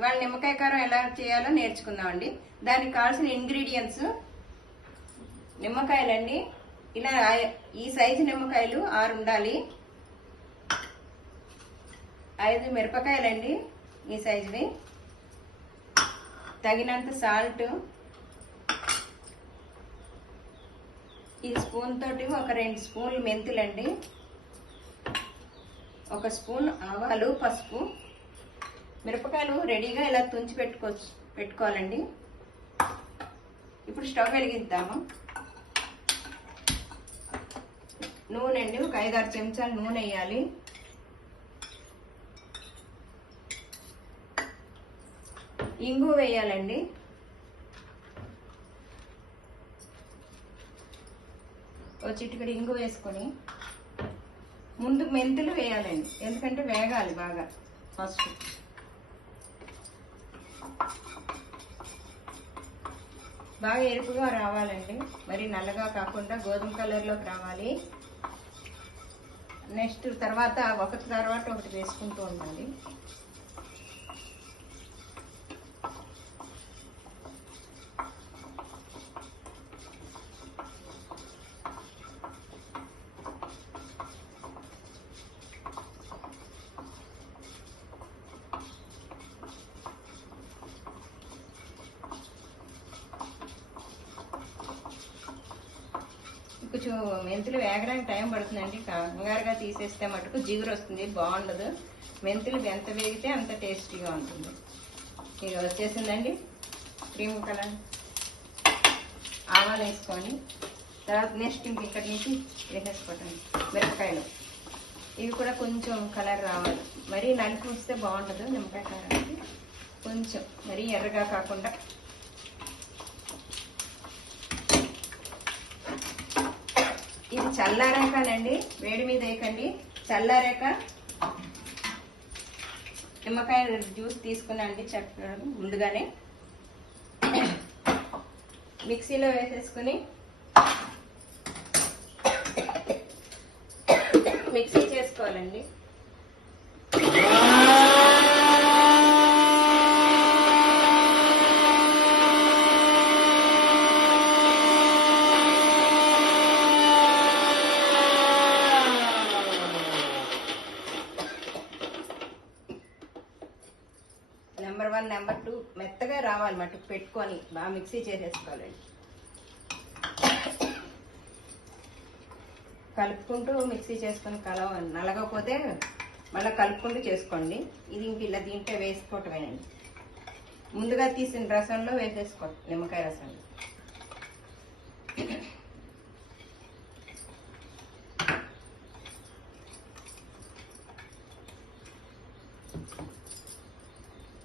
ఇవాళ నిమ్మకాయ కారం ఎలా చేయాలో నేర్చుకుందామండి. దానికి కావాల్సిన ఇంగ్రీడియంట్స్ నిమ్మకాయలండి. ఇలా ఈ సైజు నిమ్మకాయలు 6 ఉండాలి. 5 మిరపకాయలండి ఈ సైజువి. తగినంత సాల్ట్. ఈ స్పూన్ తోటి ఒక 2 స్పూన్లు మెంతులండి. 1 స్పూన్ ఆవాలు, పసుపు. మిరపకాయలు రెడీగా ఇలా తుంచి పెట్టుకోవాలండి. ఇప్పుడు స్టవ్ వెలిగిద్దాము. నూనె అండి, ఒక 5-6 చెంచాలు నూనె వేయాలి. ఇంగు వేయాలండి. ఒక చిటికెడు ఇంగు వేసుకొని ముందు మెంతులు వేయాలండి, ఎందుకంటే వేగాలి బాగా. ఫస్ట్ బాగా ఎరుపుగా రావాలండి, మరి నల్లగా కాకుండా గోధుమ కలర్లోకి రావాలి. నెక్స్ట్ తర్వాత ఒకటి తర్వాత ఒకటి వేసుకుంటూ ఉండాలి. కొంచెం మెంతులు వేగడానికి టైం పడుతుందండి. కంగారుగా తీసేస్తే మటుకు జిగురు వస్తుంది, బాగుండదు. మెంతులు ఎంత వేగితే అంత టేస్టీగా ఉంటుంది. ఇక వచ్చేసిందండి క్రీమ్ కలర్. ఆవాలు వేసుకొని తర్వాత నెక్స్ట్ ఇంక ఇక్కడి నుంచి వేసేసుకోవటం మిరపకాయలు. ఇవి కూడా కొంచెం కలర్ రావాలి. మరీ నలుపు వస్తే బాగుండదు నిమ్మకాయ కారానికి. కొంచెం మరీ ఎర్రగా కాకుండా. ఇది చల్లారాకనండి, వేడి మీద వేయకండి. చల్లారాక నిమ్మకాయ జ్యూస్ తీసుకున్నాండి చక్కగా ముందుగానే మిక్సీలో వేసేసుకుని మిక్సీ చేసుకోవాలండి. నెంబర్ 1, నెంబర్ 2 మెత్తగా రావాలి మటుకు పెట్టుకొని బాగా మిక్సీ చేసేసుకోవాలండి. కలుపుకుంటూ మిక్సీ చేసుకొని నలగకపోతే మళ్ళీ కలుపుకుంటూ చేసుకోండి. ఇది ఇంక ఇలా దీంట్లో వేసుకోవటమేనండి. ముందుగా తీసిన రసంలో వేసేసుకోండి, నిమ్మకాయ రసంలో.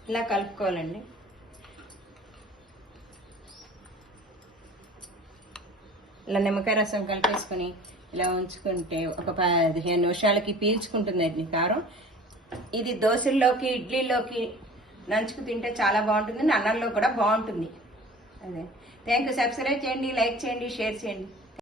ఇలా కలుపుకోవాలండి. ఇలా నిమ్మకాయ రసం కలిపేసుకొని ఇలా ఉంచుకుంటే ఒక 15 నిమిషాలకి పీల్చుకుంటుందండి కారం. ఇది దోశల్లోకి, ఇడ్లీలోకి నంచుకు తింటే చాలా బాగుంటుంది. అన్నంలో కూడా బాగుంటుంది. అదే. Thank you. సబ్స్క్రైబ్ చేయండి, లైక్ చేయండి, షేర్ చేయండి.